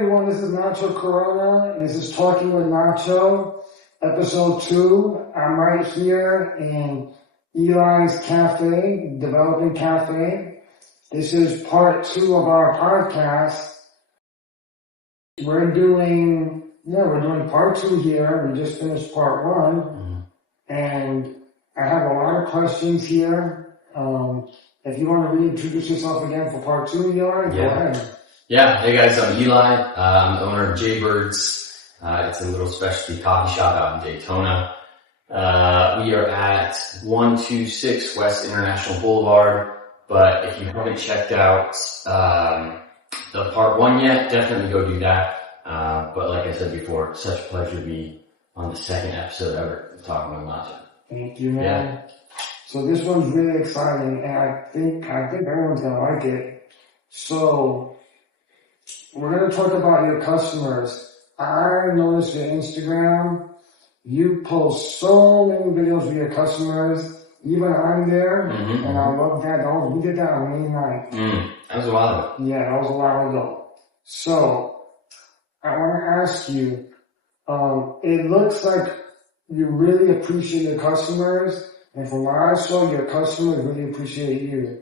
everyone, this is Nacho Corona. This is Talking with Nacho, episode 2. I'm right here in Eli's Cafe, Developing Cafe. This is part 2 of our podcast. We're doing part 2 here. We just finished part 1. And I have a lot of questions here. If you want to reintroduce yourself again for part 2, Eli, go ahead. Yeah, hey guys, I'm Eli. I'm the owner of JBird's. It's a little specialty coffee shop out in Daytona. We are at 126 West International Boulevard. But if you haven't checked out the part 1 yet, definitely go do that. But like I said before, such a pleasure to be on the second episode ever of Talking with Nacho. Thank you, man. Yeah. So this one's really exciting, and I think everyone's gonna like it. So we're gonna talk about your customers. I noticed your Instagram. You post so many videos with your customers. Even I'm there, and I love that. We did that on May 9th. That was a while ago. Yeah, that was a while ago. So I want to ask you. It looks like you really appreciate your customers. And from what I saw, your customers really appreciate you.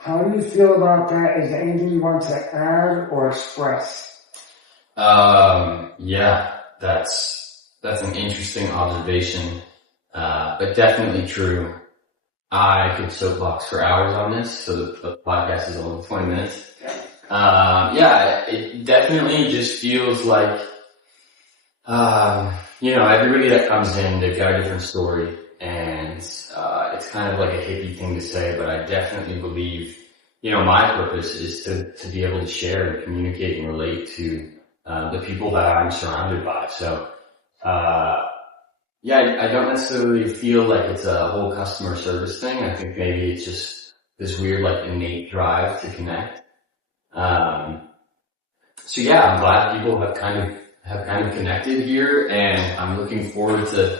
How do you feel about that? Is there anything you want to add or express? Yeah, that's an interesting observation, but definitely true. I could soapbox for hours on this, so the podcast is only 20 minutes. Yeah, it definitely just feels like, everybody that comes in, they've got a different story. And it's kind of like a hippie thing to say, but I definitely believe, my purpose is to be able to share and communicate and relate to the people that I'm surrounded by. So, I don't necessarily feel like it's a whole customer service thing. I think maybe it's just this weird, like, innate drive to connect. I'm glad people have kind of connected here, and I'm looking forward to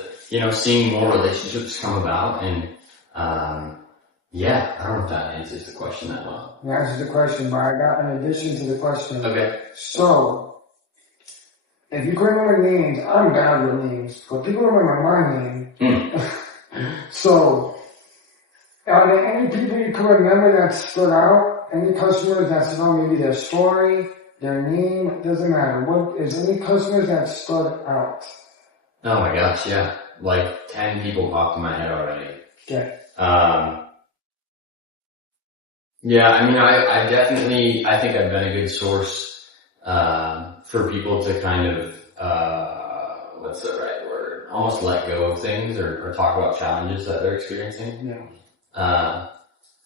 seeing more relationships come about. And, I don't know if that answers the question that well. It answers the question, but I got an addition to the question. Okay. So, if you can remember names, I'm bad with names, but people remember my name. So, are there any people you can remember that stood out? Any customers that stood out, maybe their story, their name, doesn't matter. Is there any customers that stood out? Oh my gosh, yeah. Like 10 people popped in my head already. Okay. I think I've been a good source, for people to kind of, what's the right word? Almost let go of things or talk about challenges that they're experiencing. Yeah.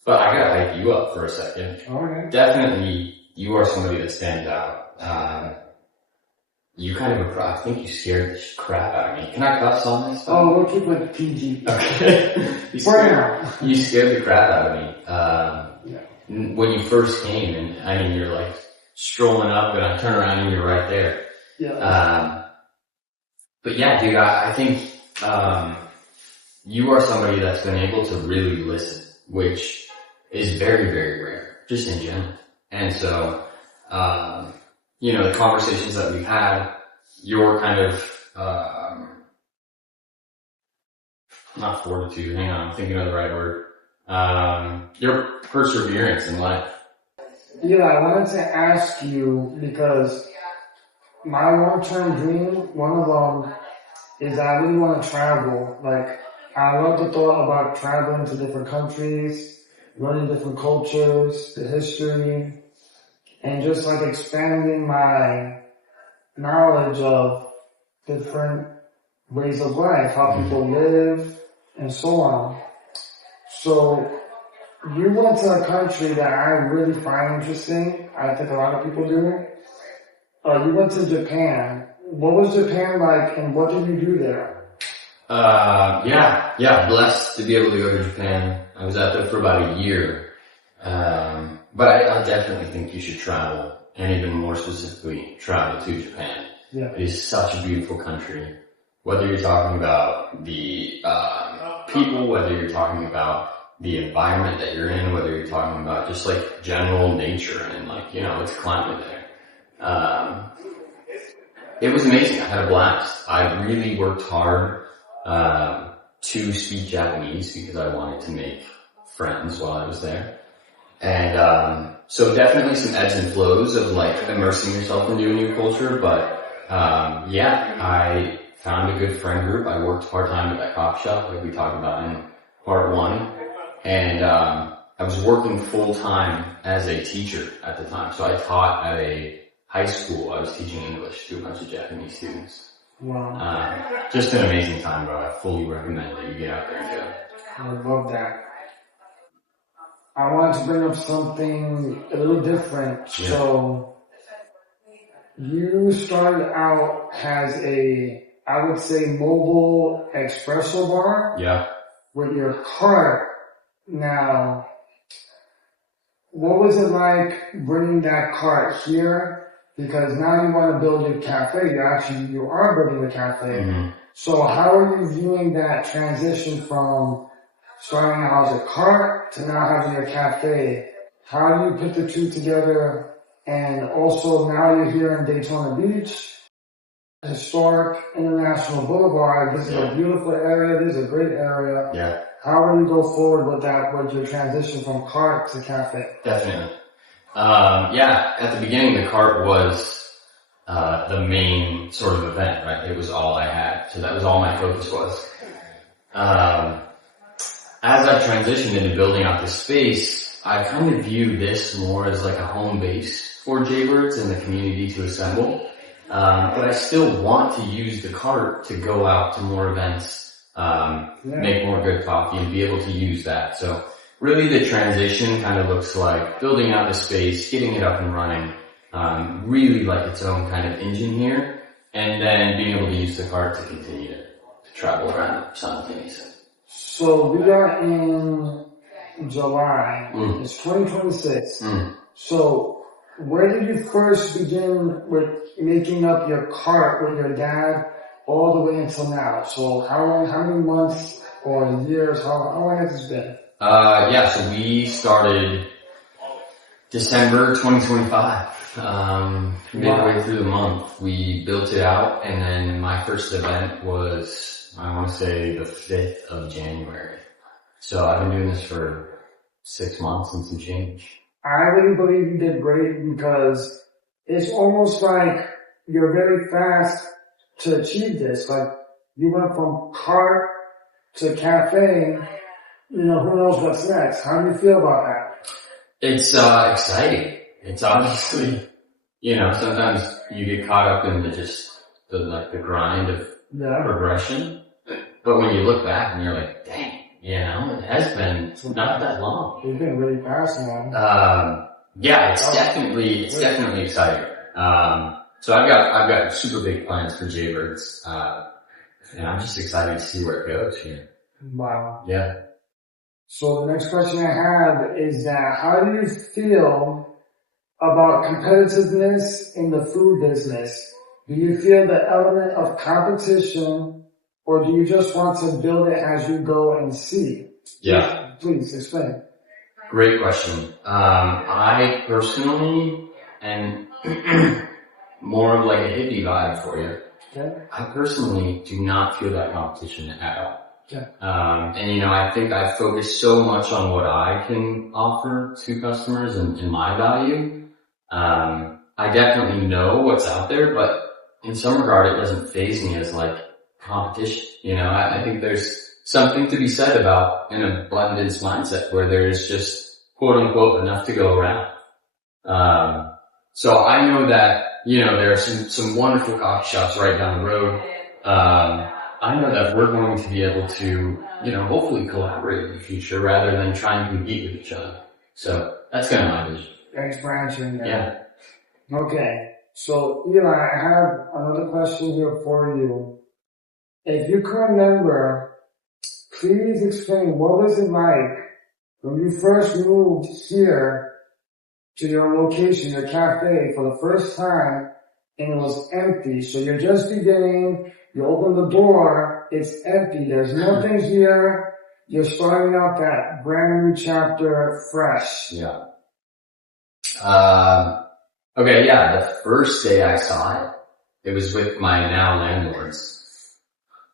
But I gotta hype you up for a second. Okay. Definitely, you are somebody that stands out. You kind of, I think you scared the crap out of me. Can I cuss on this? Oh, we'll keep it PG. Okay. You scared the crap out of me. When you first came, and you're like strolling up, and I turn around and you're right there. Yeah. But yeah, dude, I think, you are somebody that's been able to really listen, which is very, very rare, just in general. And so, the conversations that we've had, your kind of, not fortitude, hang on, I'm thinking of the right word, your perseverance in life. Yeah, I wanted to ask you, because my long-term dream, one of them, is I really want to travel. Like, I love the thought about traveling to different countries, learning different cultures, the history, and just like expanding my knowledge of different ways of life, how people live, and so on. So, you went to a country that I really find interesting. I think a lot of people do. You went to Japan. What was Japan like, and what did you do there? Blessed to be able to go to Japan. I was out there for about a year. But I definitely think you should travel, and even more specifically, travel to Japan. Yeah. It is such a beautiful country. Whether you're talking about the people, whether you're talking about the environment that you're in, whether you're talking about just like general nature and like, its climate there. It was amazing. I had a blast. I really worked hard to speak Japanese because I wanted to make friends while I was there. And so definitely some ebbs and flows of like immersing yourself into a new culture, but yeah, I found a good friend group. I worked part-time at that coffee shop like we talked about in part one, and I was working full-time as a teacher at the time. So I taught at a high school. I was teaching English to a bunch of Japanese students. Wow. Just an amazing time, bro. I fully recommend that you get out there and do it. I love that. I wanted to bring up something a little different. Yeah. So, you started out as a, I would say, mobile espresso bar. Yeah. With your cart. Now, what was it like bringing that cart here? Because now you want to build your cafe. You are building a cafe. Mm-hmm. So how are you viewing that transition from starting out as a cart to now having a cafe? How do you put the two together? And also now you're here in Daytona Beach, historic International Boulevard. This is a beautiful area. This is a great area. Yeah. How will you go forward with that, with your transition from cart to cafe? Definitely. Yeah, at the beginning the cart was the main sort of event, right? It was all I had. So that was all my focus was. As I transitioned into building out this space, I kind of view this more as like a home base for JBirds and the community to assemble. But I still want to use the cart to go out to more events, make more good coffee and be able to use that. So really the transition kind of looks like building out the space, getting it up and running, really like its own kind of engine here, and then being able to use the cart to continue to travel around simultaneously. So we got in July. It's 2026. So where did you first begin with making up your cart with your dad all the way until now? So how many months or years, how long has this been? Yeah, so we started December 2025, midway through the month. We built it out, and then my first event was, I want to say, the 5th of January. So I've been doing this for 6 months and some change. I really believe you did great because it's almost like you're very fast to achieve this. Like, you went from cart to cafe. You know, who knows what's next? How do you feel about that? It's exciting. It's obviously, you know, sometimes you get caught up in the grind of progression. But when you look back and you're like, dang, you know, it has been not that long. You've been really fast, man. Yeah, it's definitely exciting. So I've got super big plans for JBirds. And I'm just excited to see where it goes here. Wow. Yeah. So the next question I have is that how do you feel about competitiveness in the food business? Do you feel the element of competition, or do you just want to build it as you go and see? Yeah. Please explain. Great question. I personally, and more of like a hippie vibe for you. Okay. I personally do not feel that competition at all. Okay. And you know, I think I focus so much on what I can offer to customers and my value. I definitely know what's out there, but in some regard, it doesn't faze me as like competition. You know, I think there's something to be said about an abundance mindset where there's just quote unquote enough to go around. So I know that, you know, there are some wonderful coffee shops right down the road. I know that we're going to be able to, you know, hopefully collaborate in the future rather than try and compete with each other. So that's kind of my vision. Thanks for answering that. Yeah. Okay. So, Eli, I have another question here for you. If you can remember, please explain what was it like when you first moved here to your location, your cafe, for the first time, and it was empty. So you're just beginning, you open the door, it's empty, there's nothing here, you're starting out that brand new chapter fresh. Yeah. Okay, yeah, the first day I saw it, it was with my now landlords.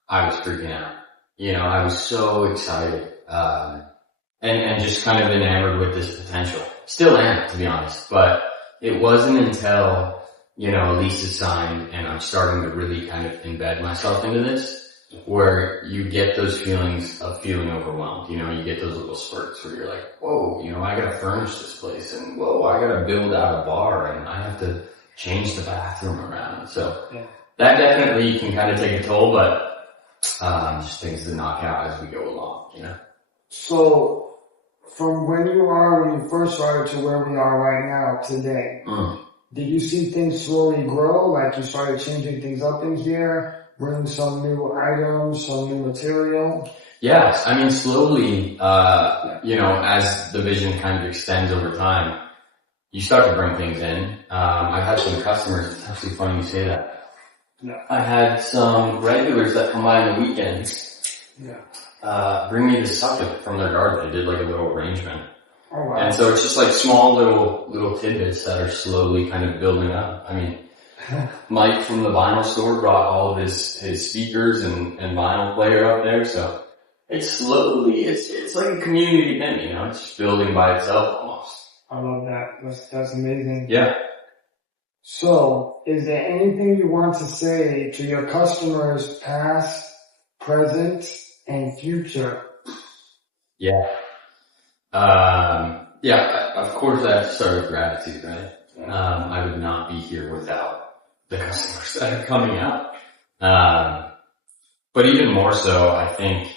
I was freaking out. You know, I was so excited, and just kind of enamored with this potential. Still am, to be honest, but it wasn't until, you know, a lease is signed and I'm starting to really kind of embed myself into this, where you get those feelings of feeling overwhelmed. You know, you get those little spurts where you're like, whoa, you know, I gotta furnish this place, and whoa, I gotta build out a bar, and I have to change the bathroom around. So that definitely can kind of take a toll, but just things to knock out as we go along, you know? So, from when you first started to where we are right now today, did you see things slowly grow? Like you started changing things up in here, bringing some new items, some new material? Yes, I mean, slowly, you know, as the vision kind of extends over time, you start to bring things in. I've had some customers, it's actually funny you say that. I had some regulars that come by on the weekends, bring me the succulent from their garden. They did like a little arrangement. Oh, wow. And so it's just like small little tidbits that are slowly kind of building up. I mean, Mike from the vinyl store brought all of his speakers and vinyl player up there, so it's slowly, it's like a community thing, you know, it's just building by itself almost. I love that. That's amazing. Yeah. So, is there anything you want to say to your customers past, present, and future? Yeah. Of course I have to start with gratitude, right? I would not be here without the customers that are coming out. But even more so, I think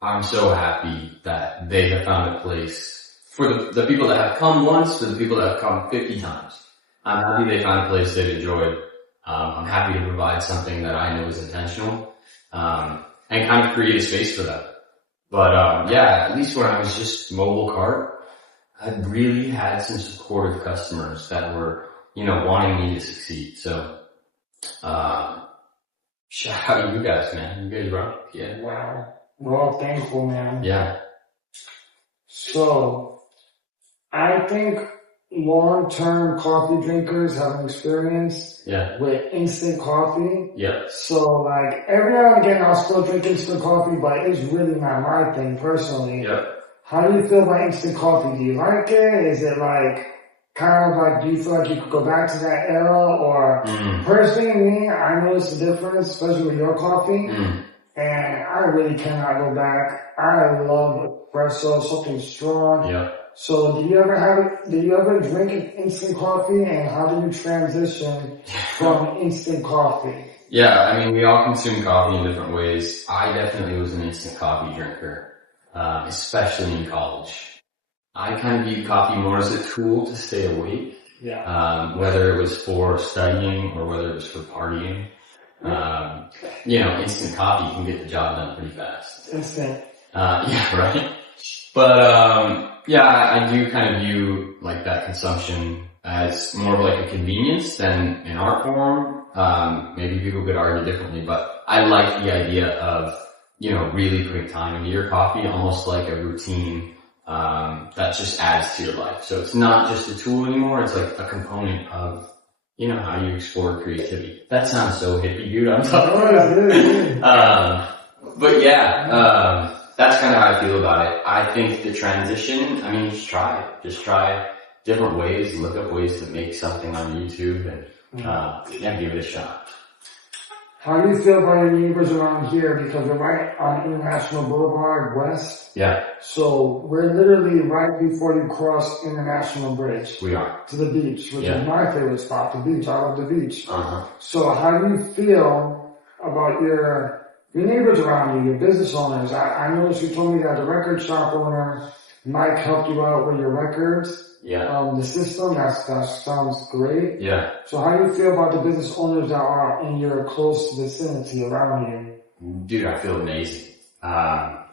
I'm so happy that they have found a place for the people that have come once, for the people that have come 50 times. I'm happy they found a place they've enjoyed. I'm happy to provide something that I know is intentional, and kind of create a space for them. But, yeah, at least when I was just mobile cart, I really had some supportive customers that were, you know, wanting me to succeed. So, shout out to you guys, man. You guys rock. Yeah. Wow. We're all thankful, man. Yeah. So, I think long-term coffee drinkers have an experience with instant coffee. Yeah. So, like, every now and again I'll still drink instant coffee, but it's really not my thing personally. Yeah. How do you feel about instant coffee? Do you like it? Is it like, kind of like, do you feel like you could go back to that era? Or, personally, me, I notice the difference, especially with your coffee. And I really cannot go back. I love espresso, something strong. Yeah. So do you ever drink an instant coffee, and how do you transition from instant coffee? Yeah, I mean, we all consume coffee in different ways. I definitely was an instant coffee drinker, especially in college. I kind of viewed coffee more as a tool to stay awake. Yeah. Whether it was for studying or whether it was for partying. You know, instant coffee can get the job done pretty fast. Instant. Yeah, right. But, yeah, I do kind of view like that consumption as more of like a convenience than an art form. Maybe people could argue differently, but I like the idea of, you know, really putting time into your coffee, almost like a routine, that just adds to your life. So it's not just a tool anymore, it's like a component of, you know, how you explore creativity. That sounds so hippie, dude. I'm talking. But yeah, that's kind of how I feel about it. I think the transition, I mean, just try it. Just try different ways, look up ways to make something on YouTube, and yeah, give it a shot. How do you feel about your neighbors around here? Because we're right on International Boulevard West. Yeah. So we're literally right before you cross International Bridge. We are. To the beach, which is my favorite spot, the beach. I love the beach. Uh-huh. So how do you feel about your neighbors around you, your business owners? I noticed you told me that the record shop owner, Mike, helped you out with your records. Yeah. The system, that sounds great. Yeah. So how do you feel about the business owners that are in your close vicinity around you? Dude, I feel amazing. A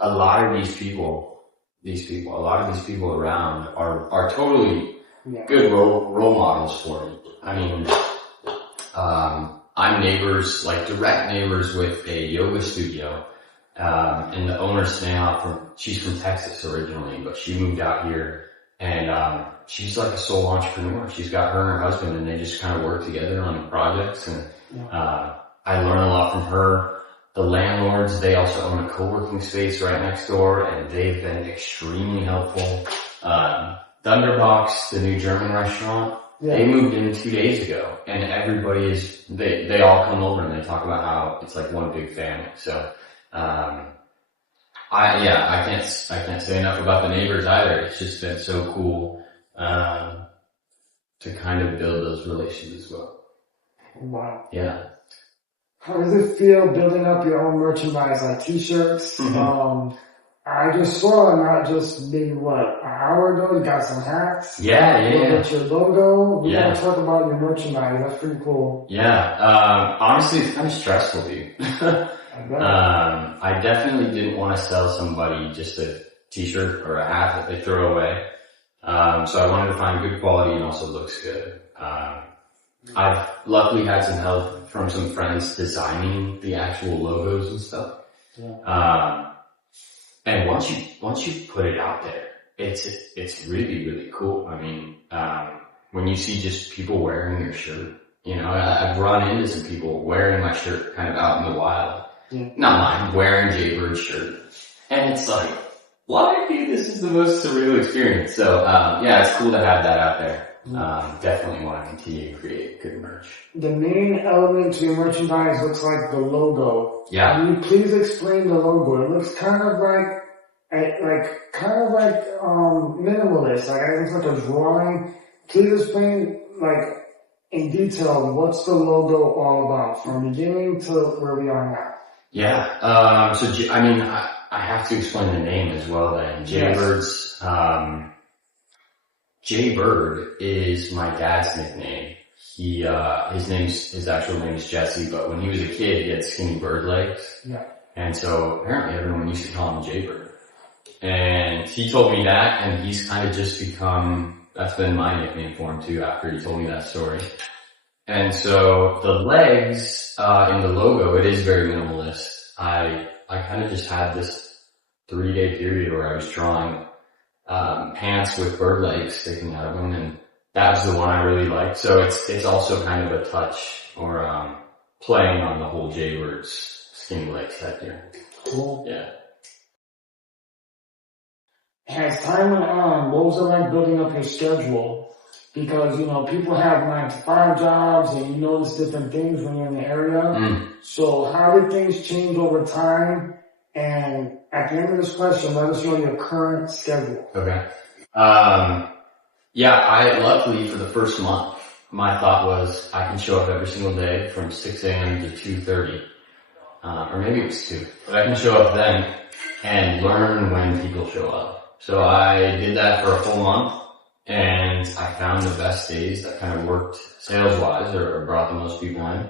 lot of these people around are totally good role models for me. I mean, I'm neighbors, like direct neighbors with a yoga studio. And the owner, Sneha, she's from Texas originally, but she moved out here, and she's like a sole entrepreneur. She's got her and her husband, and they just kind of work together on projects. And I learn a lot from her. The landlords, they also own a co-working space right next door, and they've been extremely helpful. Thunderbox, the new German restaurant, they moved in 2 days ago, and everybody they all come over and they talk about how it's like one big family. So, I can't say enough about the neighbors either. It's just been so cool, to kind of build those relations as well. Wow. Yeah. How does it feel building up your own merchandise, like t-shirts? I just saw, not just maybe an hour ago, you got some hats. Yeah. With your logo. We gotta talk about your merchandise. That's pretty cool. Yeah. Honestly, it's kind of stressful, dude. I definitely didn't want to sell somebody just a t-shirt or a hat that they throw away. So I wanted to find good quality and also looks good. I've luckily had some help from some friends designing the actual logos and stuff. And once you put it out there, it's really, really cool. I mean, when you see just people wearing your shirt, you know, I've run into some people wearing my shirt kind of out in the wild. Not mine, wearing JBird's shirt. And it's like, why, dude, this is the most surreal experience. So, it's cool to have that out there. Definitely want to continue to create good merch. The main element to your merchandise looks like the logo. Yeah. Can you please explain the logo? It looks kind of like minimalist. Like it looks like a drawing. Please explain, like, in detail, what's the logo all about from beginning to where we are now? Yeah. I have to explain the name as well then. JBird's, JBird is my dad's nickname. His actual name is Jesse, but when he was a kid, he had skinny bird legs. Yeah. And so apparently everyone used to call him JBird. And he told me that, and he's kind of just that's been my nickname for him too after he told me that story. And so the legs, in the logo, it is very minimalist. I kind of just had this 3-day period where I was drawing pants with bird legs sticking out of them, and that was the one I really liked. So it's also kind of a touch or playing on the whole JBird's skinny legs factor. Cool. Yeah. As time went on, what was it like building up your schedule? Because, you know, people have 9-to-5 jobs and you notice different things when you're in the area. So how did things change over time? And at the end of this question, let us know your current schedule. Okay. Luckily for the first month, my thought was I can show up every single day from 6 a.m. to 2:30. Or maybe it was 2. But I can show up then and learn when people show up. So I did that for a full month, and I found the best days that kind of worked sales-wise or brought the most people in.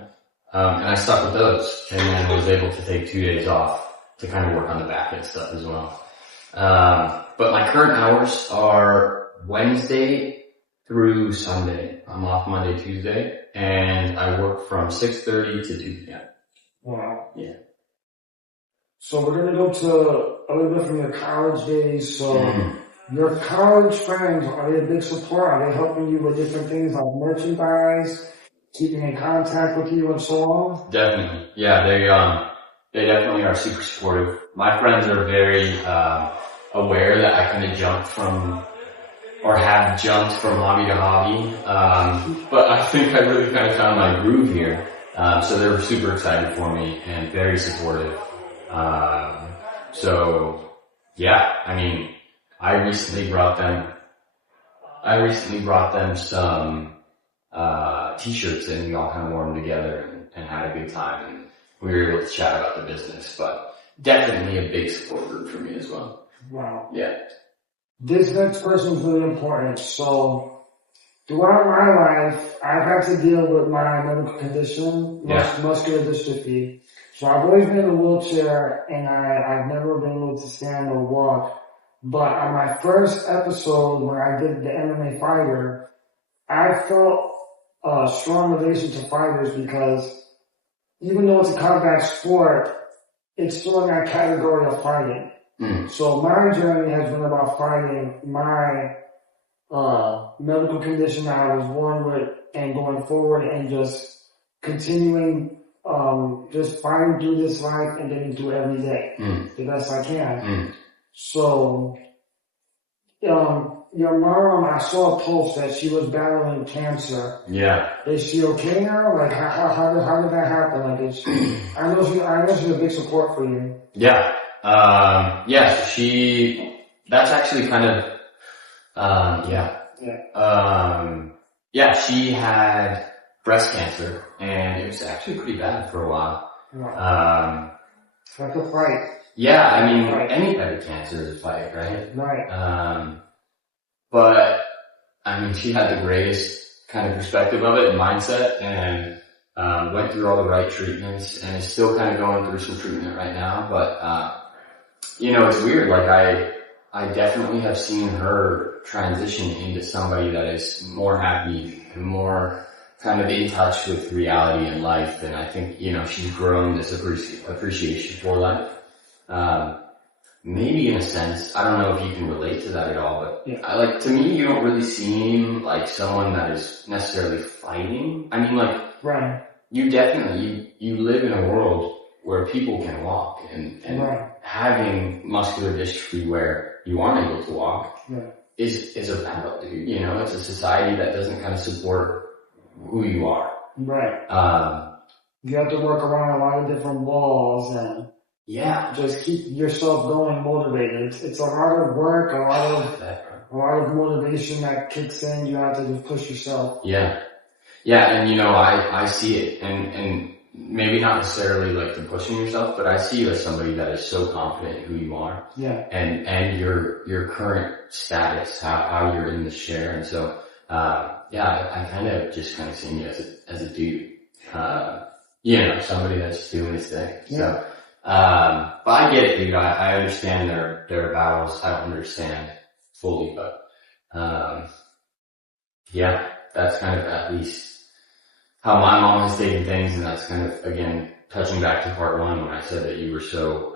And I stuck with those, and then was able to take 2 days off to kind of work on the back-end stuff as well. But my current hours are Wednesday through Sunday. I'm off Monday, Tuesday, and I work from 6:30 to 2 p.m. Wow. Yeah. So we're going to go to a little bit from your college days. So your college friends, are they a big support? Are they helping you with different things like merchandise, keeping in contact with you and so on? Definitely. Yeah, they definitely are super supportive. My friends are very aware that I kind of jumped from hobby to hobby. But I think I really kind of found my groove here. So they were super excited for me and very supportive. I recently brought them some t-shirts, and we all kind of wore them together and had a good time, and we were able to chat about the business, but definitely a big support group for me as well. Wow. Yeah. This next person is really important. So throughout my life, I've had to deal with my medical condition, muscular dystrophy. So I've always been in a wheelchair, and I've never been able to stand or walk. But on my first episode when I did the MMA fighter, I felt a strong relation to fighters because even though it's a combat sport, it's still in that category of fighting. So my journey has been about fighting my medical condition that I was born with and going forward and just continuing, just fighting through this life and getting through every day the best I can. So, your mom, I saw a post that she was battling cancer. Yeah. Is she okay now? Like, how did that happen? Like, I know she's a big support for you. Yeah. Yeah, that's actually kind of, yeah, she had breast cancer and it was actually pretty bad for a while. Wow. It's like a fight. Yeah, I mean, any type of cancer is a fight, right? Right. But, I mean, she had the greatest kind of perspective of it and mindset and, went through all the right treatments and is still kind of going through some treatment right now. But, you know, it's weird. Like, I definitely have seen her transition into somebody that is more happy and more kind of in touch with reality and life. And I think, you know, she's grown this appreciation for life. Maybe in a sense, I don't know if you can relate to that at all, but to me, you don't really seem like someone that is necessarily fighting. I mean, like, you definitely, you live in a world where people can walk and having muscular dystrophy where you aren't able to walk is a battle, dude. You know, it's a society that doesn't kind of support who you are. Right. You have to work around a lot of different walls and just keep yourself going motivated. It's a lot of work, a lot of motivation that kicks in. You have to just push yourself. Yeah. Yeah, and you know, I see it, and maybe not necessarily like the pushing yourself, but I see you as somebody that is so confident in who you are. Yeah. And your current status, how you're in the share. And so, I kind of see you as a dude. You know, somebody that's doing his thing. Yeah. So, but I get it, dude. I understand their battles. I don't understand fully, but, that's kind of at least how my mom has taken things, and that's kind of, again, touching back to part one when I said that you were so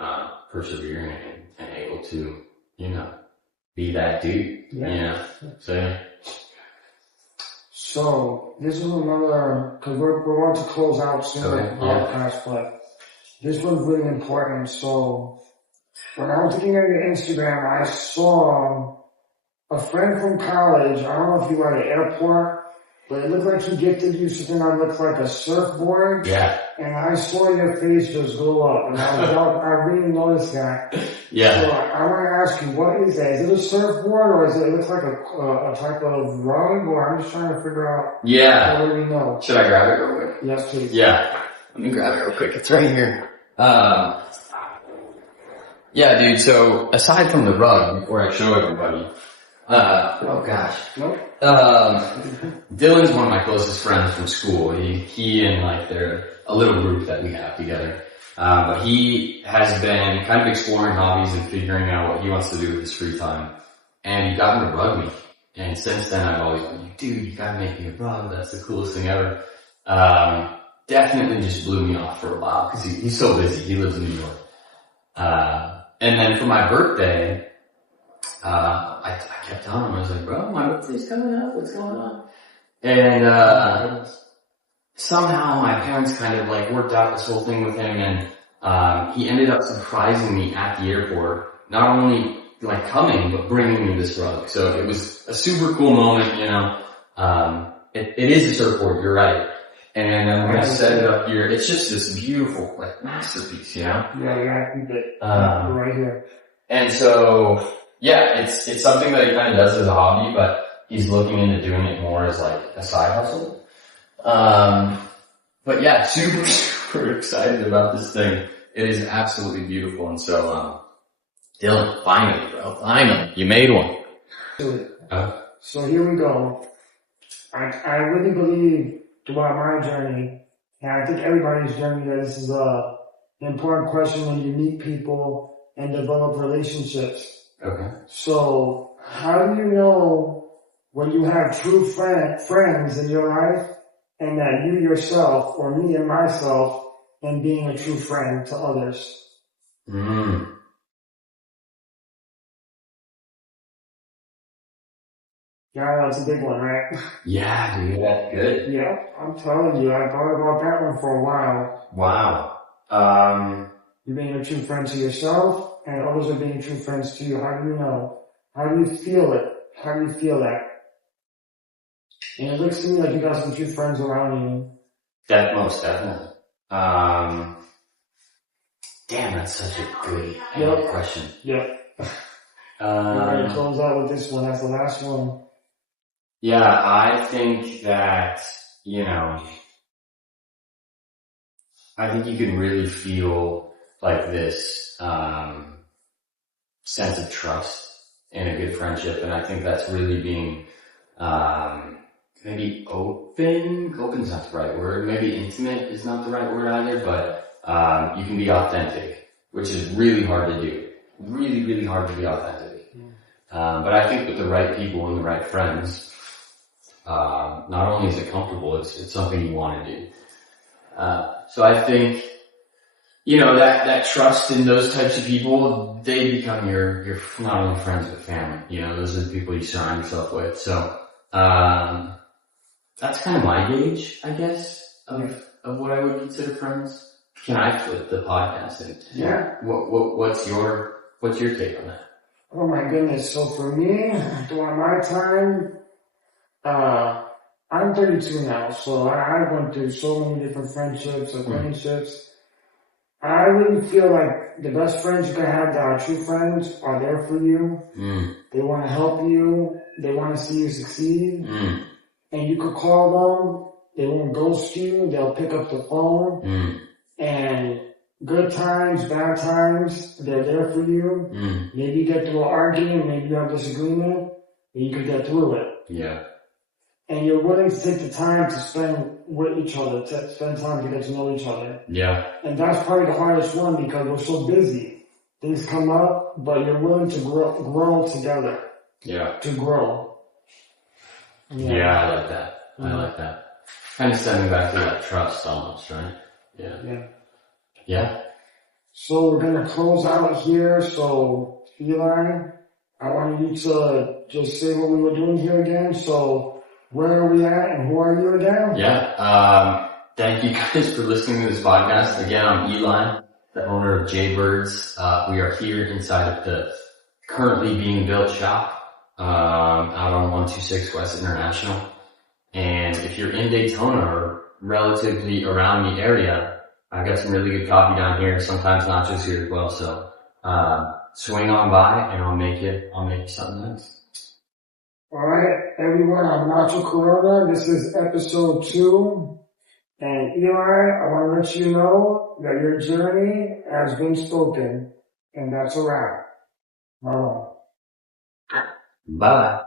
persevering and able to, you know, be that dude, you know. So this is another, because we're going to close out soon with the podcast, but this one's really important. So when I was looking at your Instagram, I saw a friend from college. I don't know if you were at the airport, but it looked like he gifted you something that looks like a surfboard. Yeah. And I saw your face just glow up, and I really noticed that. Yeah. So I want to ask you, what is that? Is it a surfboard, or it looks like a type of rug, or I'm just trying to figure out. Yeah. What do we know? Should I grab it real quick? Yes, please. Yeah. Let me grab it real quick. It's right here. Yeah, dude. So aside from the rug, before I show everybody. Oh gosh. Nope. Dylan's one of my closest friends from school. He and like they're a little group that we have together. But he has been kind of exploring hobbies and figuring out what he wants to do with his free time. And he got me to rug me. And since then I've always been like, dude, you gotta make me a rug. That's the coolest thing ever. Definitely just blew me off for a while because he's so busy. He lives in New York. And then for my birthday, I kept telling him, I was like, bro, my birthday's coming up, what's going on? And, somehow my parents kind of like worked out this whole thing with him, and, he ended up surprising me at the airport, not only like coming, but bringing me this rug. So it was a super cool moment, you know. It is a surfboard, you're right. And I'm gonna set it up here. It's just this beautiful, like, masterpiece, you know? Yeah, keep it right here. And so, yeah, it's something that he kind of does as a hobby, but he's looking into doing it more as like a side hustle. But yeah, super excited about this thing. It is absolutely beautiful. And so, Dylan, finally, bro, finally, you made one. So here we go. I really believe throughout my journey, and I think everybody's journey, that this is an important question when you meet people and develop relationships. Okay. So, how do you know when you have true friends in your life, and that you yourself, or me and myself, and being a true friend to others? Yeah, that's a big one, right? Yeah, dude, that's good. Yeah, I'm telling you, I thought about that one for a while. Wow. You're being a true friend to yourself, and others are being true friends to you. How do you know? How do you feel it? How do you feel that? And it looks to me like you got some true friends around you. Most definitely. Damn, that's such a good question. Yep. Alright, close out with this one. That's the last one. Yeah, I think that, I think you can really feel like this, sense of trust in a good friendship. And I think that's really being, maybe open's not the right word, maybe intimate is not the right word either, but, you can be authentic, which is really hard to do. Really, really hard to be authentic. But I think with the right people and the right friends, not only is it comfortable, it's something you want to do. So I think, that trust in those types of people, they become your not only friends but family. Those are the people you surround yourself with. So, that's kind of my gauge, I guess, of what I would consider friends. Can I flip the podcast? Yeah. What's your take on that? Oh my goodness. So for me, during my time, I'm 32 now, so I went through so many different friendships, acquaintanships. I really feel like the best friends you can have that are true friends are there for you. They want to help you. They want to see you succeed. And you could call them. They won't ghost you. They'll pick up the phone. And good times, bad times, they're there for you. Maybe you get through an argument, maybe you have disagreement, and you can get through it. Yeah. And you're willing to take the time to spend with each other, to spend time to get to know each other. Yeah. And that's probably the hardest one because we're so busy. Things come up, but you're willing to grow together. Yeah. To grow. Yeah, I like that. I like that. Kind of stemming back to that trust almost, right? Yeah. So we're going to close out here. So, Eli, I wanted you to just say what we were doing here again. So, where are we at and who are you again? Yeah. Thank you guys for listening to this podcast. Again, I'm Eli, the owner of JBirds. We are here inside of the currently being built shop, out on 126 West International. And if you're in Daytona or relatively around the area, I've got some really good coffee down here, sometimes nachos here as well. So, swing on by and I'll make you something nice. Alright, everyone, I'm Nacho Corona. This is episode 2. And Eli, I want to let you know that your journey has been spoken. And that's a wrap. Bye.